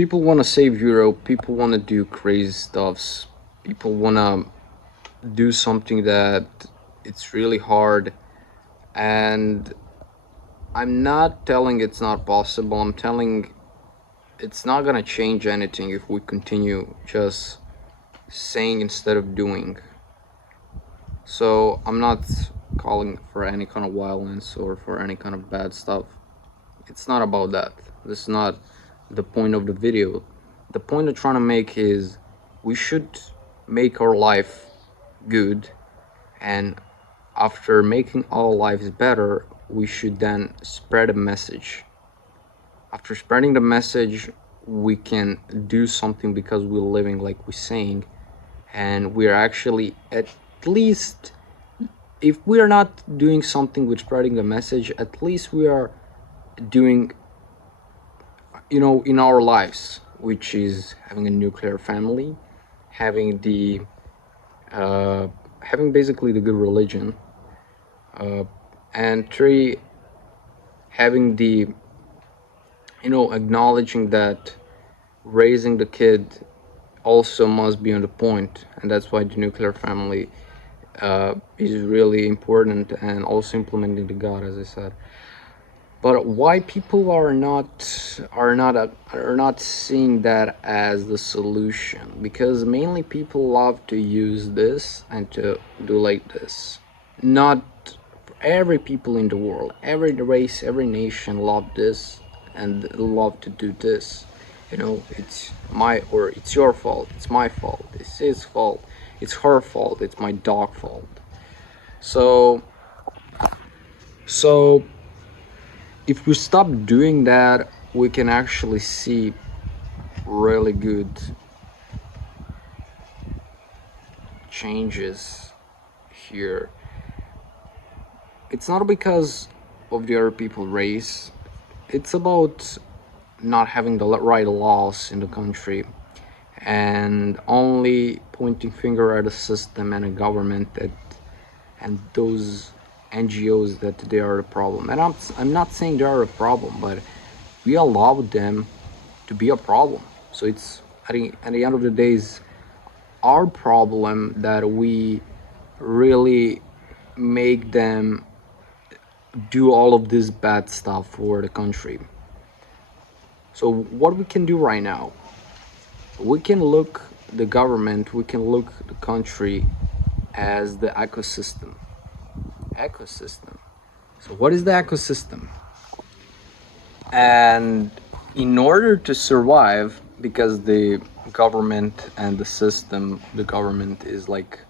People want to save Europe. People want to do crazy stuffs. People want to do something that it's really hard. And I'm not telling it's not possible. I'm telling it's not gonna change anything if we continue just saying instead of doing. So I'm not calling for any kind of violence or for any kind of bad stuff. It's not about that. This is not the point of the video. The point I'm trying to make is we should make our life good, and after making our lives better, we should then spread a message. After spreading the message, we can do something because we're living like we're saying, and we're actually, at least, if we're not doing something with spreading the message, at least we are doing, in our lives, which is having a nuclear family, having the having basically the good religion, and three, having the, acknowledging that raising the kid also must be on the point, and that's why the nuclear family is really important, and also implementing the God, as I said. But why people are not seeing that as the solution? Because mainly people love to use this and to do like this. Not every people in the world, every race, every nation love this and love to do this. It's it's your fault, it's my fault, it's his fault, it's her fault, it's my dog fault. So if we stop doing that, we can actually see really good changes here. It's not because of the other people race, it's about not having the right laws in the country and only pointing finger at a system and a government and those NGOs that they are a problem. And I'm not saying they are a problem, but we allow them to be a problem. So it's at the end of the day, it's our problem that we really make them do all of this bad stuff for the country. So what we can do right now, we can look the government, we can look the country as the ecosystem. So what is the ecosystem? And in order to survive, because the government and the government is like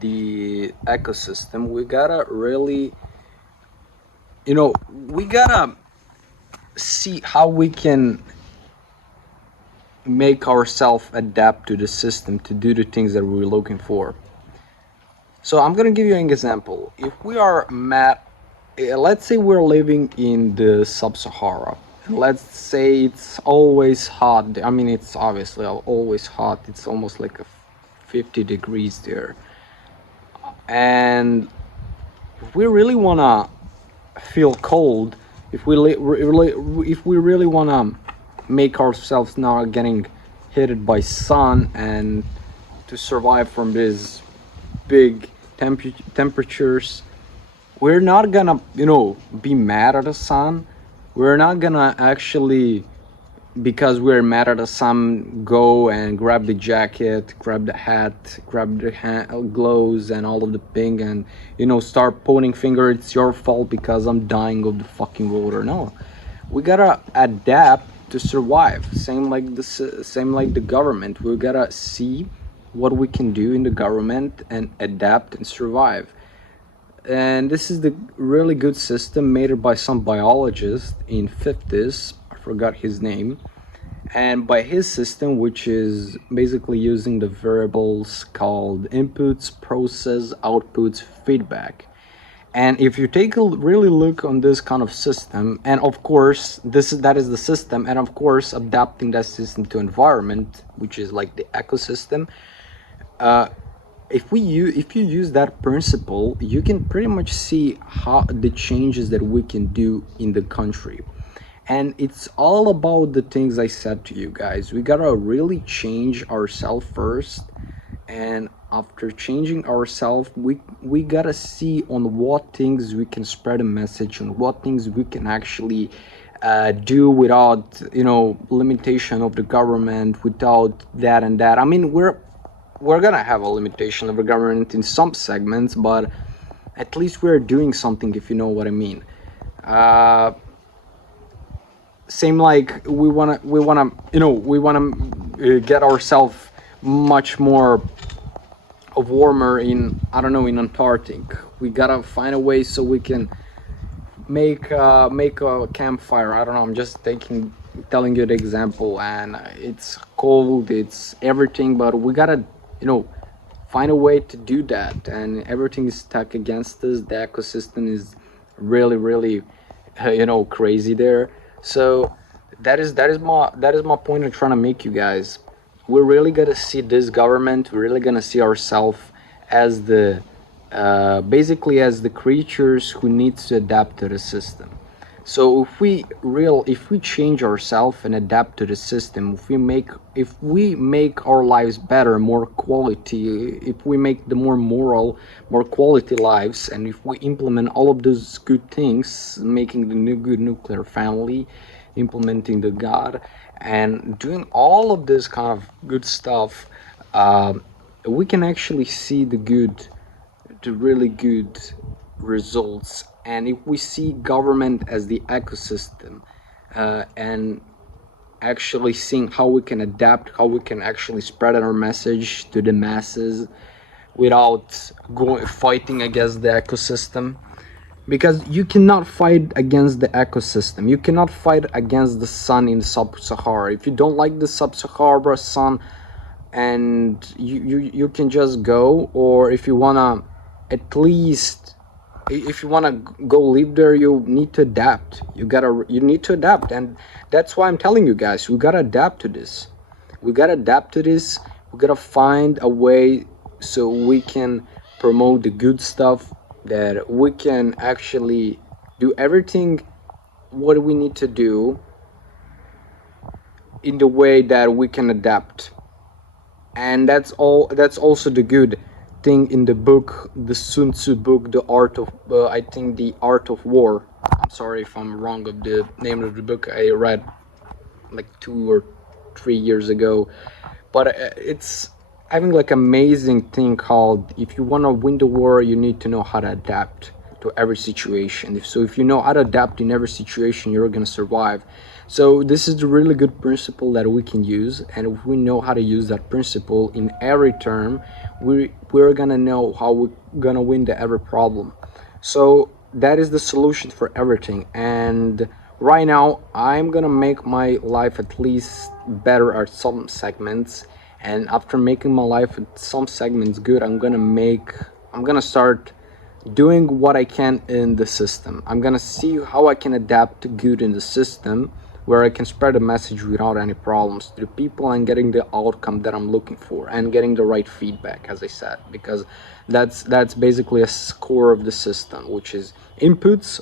the ecosystem, we gotta really, we gotta see how we can make ourselves adapt to the system to do the things that we're looking for. So I'm gonna give you an example. If we are mad, let's say we're living in the sub-Sahara, and let's say it's always hot. I mean, it's obviously always hot. It's almost like 50 degrees there. And if we really wanna feel cold, if we really wanna make ourselves not getting hit by sun and to survive from these big temperatures, we're not gonna be mad at the sun. We're not gonna actually, because we're mad at the sun, go and grab the jacket, grab the hat, grab the gloves and all of the thing, and start pointing finger, it's your fault because I'm dying of the fucking water. No, we gotta adapt to survive. Same like the government. We gotta see what we can do in the government and adapt and survive. And this is the really good system made by some biologist in 50s. I forgot his name. And by his system, which is basically using the variables called inputs, process, outputs, feedback. And if you take a really look on this kind of system, and of course that is the system, and of course adapting that system to environment, which is like the ecosystem, if you use that principle, you can pretty much see how the changes that we can do in the country. And it's all about the things I said to you guys. We gotta really change ourselves first, and after changing ourselves, we gotta see on what things we can spread a message, and what things we can actually do without, limitation of the government, without that and that. I mean, we're gonna have a limitation of the government in some segments, but at least we're doing something, if you know what I mean. uh, Same like we wanna get ourselves much more of warmer in, I don't know, in Antarctic. We gotta find a way so we can make a campfire. I don't know, I'm just telling you the example, and it's cold, it's everything, but we gotta, you know find a way to do that, and everything is stuck against us. The ecosystem is really, really crazy there. So that is my point I'm trying to make, you guys. We're really gonna see this government, we're really gonna see ourselves as the basically as the creatures who needs to adapt to the system. So if we change ourselves and adapt to the system, if we make our lives better, more quality, if we make the more moral, more quality lives, and if we implement all of those good things, making the new good nuclear family, implementing the God, and doing all of this kind of good stuff, we can actually see the really good results. And if we see government as the ecosystem, and actually seeing how we can adapt, how we can actually spread our message to the masses without going fighting against the ecosystem, because you cannot fight against the ecosystem, you cannot fight against the sun in sub-Sahara. If you don't like the sub-Sahara sun, and you can just go, or if you wanna, at least, if you want to go live there, you need to adapt. You need to adapt, and that's why I'm telling you guys, we gotta adapt to this. We gotta find a way so we can promote the good stuff, that we can actually do everything what we need to do in the way that we can adapt. And that's also the good thing in the book, the Sun Tzu book, the art of I think the art of war. I'm sorry if I'm wrong of the name of the book. I read like 2 or 3 years ago, but it's having like amazing thing called, if you want to win the war, you need to know how to adapt to every situation. If you know how to adapt in every situation, you're going to survive. So this is the really good principle that we can use, and if we know how to use that principle in every term, we're going to know how we're going to win the every problem. So that is the solution for everything. And right now I'm going to make my life at least better at some segments, and after making my life at some segments good, I'm going to start doing what I can in the system. I'm gonna see how I can adapt good in the system, where I can spread a message without any problems to the people, and getting the outcome that I'm looking for, and getting the right feedback, as I said, because that's basically a core of the system, which is inputs,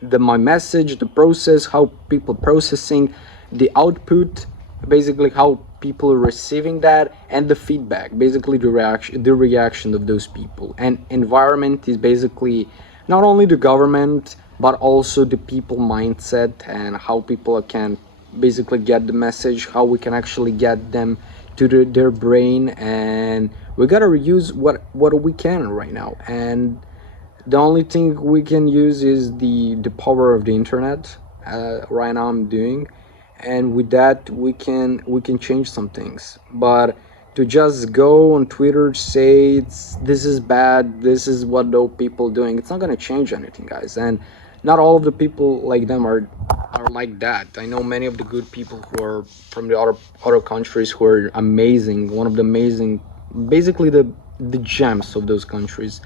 my message, the process, how people processing, the output, basically how people are receiving that, and the feedback, basically the reaction of those people. And environment is basically not only the government, but also the people mindset, and how people can basically get the message, how we can actually get them to their brain. And we gotta use what we can right now. And the only thing we can use is the power of the internet. Right now I'm doing, and with that we can change some things. But to just go on Twitter, say this is bad, this is what those people doing, it's not going to change anything, guys. And not all of the people like them are like that. I know many of the good people who are from the other countries, who are amazing, one of the amazing, basically the gems of those countries.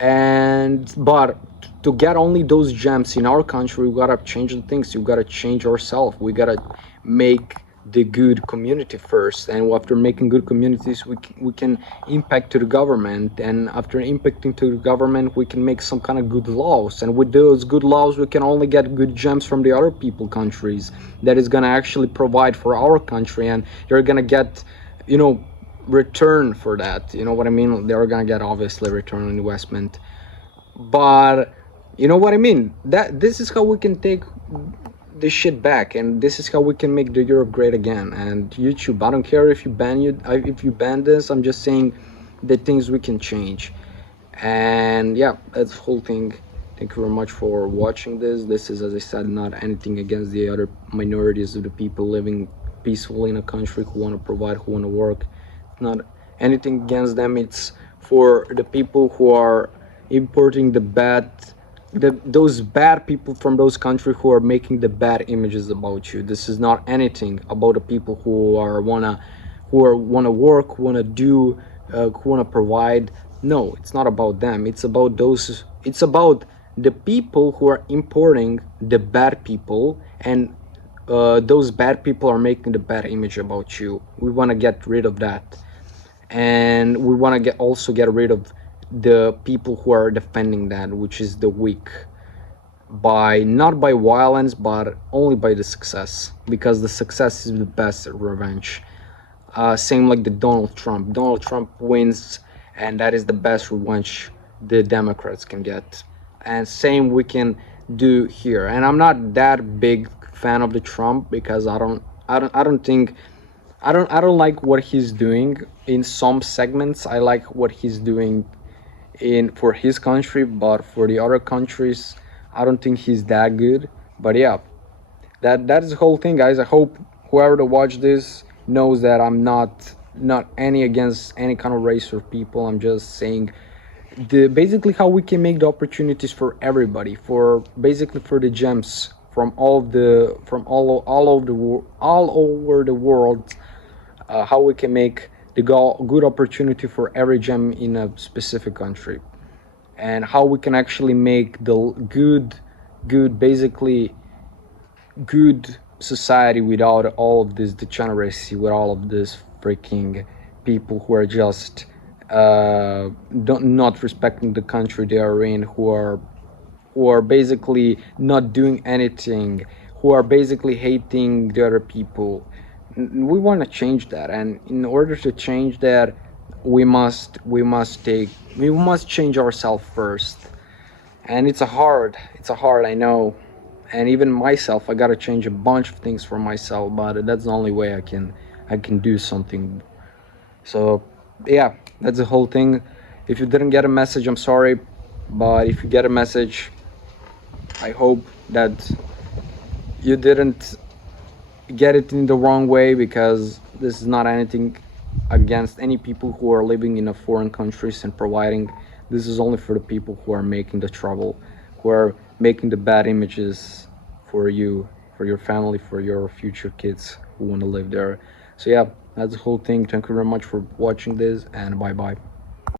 And but to get only those gems in our country, we gotta change the things, we gotta change ourselves, we gotta make the good community first, and after making good communities we can impact to the government, and after impacting to the government we can make some kind of good laws, and with those good laws we can only get good gems from the other people countries that is going to actually provide for our country, and they're going to get, you know, return for that. You know what I mean? They're going to get obviously return on investment, but you know what I mean, that this is how we can take this shit back, and this is how we can make the Europe great again. And YouTube, I don't care if you if you ban this. I'm just saying the things we can change. And yeah, that's the whole thing. Thank you very much for watching this. This is, as I said, not anything against the other minorities of the people living peacefully in a country who want to provide, who want to work. Not anything against them. It's for the people who are importing those bad people from those countries who are making the bad images about you. This is not anything about the people who wanna work, who wanna do, who wanna provide. No, it's not about them. It's about those. It's about the people who are importing the bad people, and those bad people are making the bad image about you. We want to get rid of that, and we want to also get rid of the people who are defending that, which is the weak, by not by violence but only by the success, because the success is the best revenge. Same like the Donald Trump wins, and that is the best revenge the Democrats can get, and same we can do here. And I'm not that big fan of the Trump, because I don't think, I don't like what he's doing in some segments. I like what he's doing in for his country, but for the other countries I don't think he's that good. But yeah, that is the whole thing, guys. I hope whoever to watch this knows that I'm not any against any kind of race or people. I'm just saying the basically how we can make the opportunities for everybody, for basically for the gems from all over the world, how we can make the good opportunity for every gem in a specific country, and how we can actually make the basically good society without all of this degeneracy, with all of this freaking people who are just not respecting the country they are in, who are basically not doing anything, who are basically hating the other people. We want to change that, and in order to change that, we must change ourselves first. And it's a hard, I know. And even myself, I gotta change a bunch of things for myself, but that's the only way I can do something. So yeah, that's the whole thing. If you didn't get a message, I'm sorry, but if you get a message, I hope that you didn't get it in the wrong way, because this is not anything against any people who are living in a foreign countries and providing. This is only for the people who are making the trouble, who are making the bad images for you, for your family, for your future kids who want to live there. So yeah, that's the whole thing. Thank you very much for watching this, and bye bye.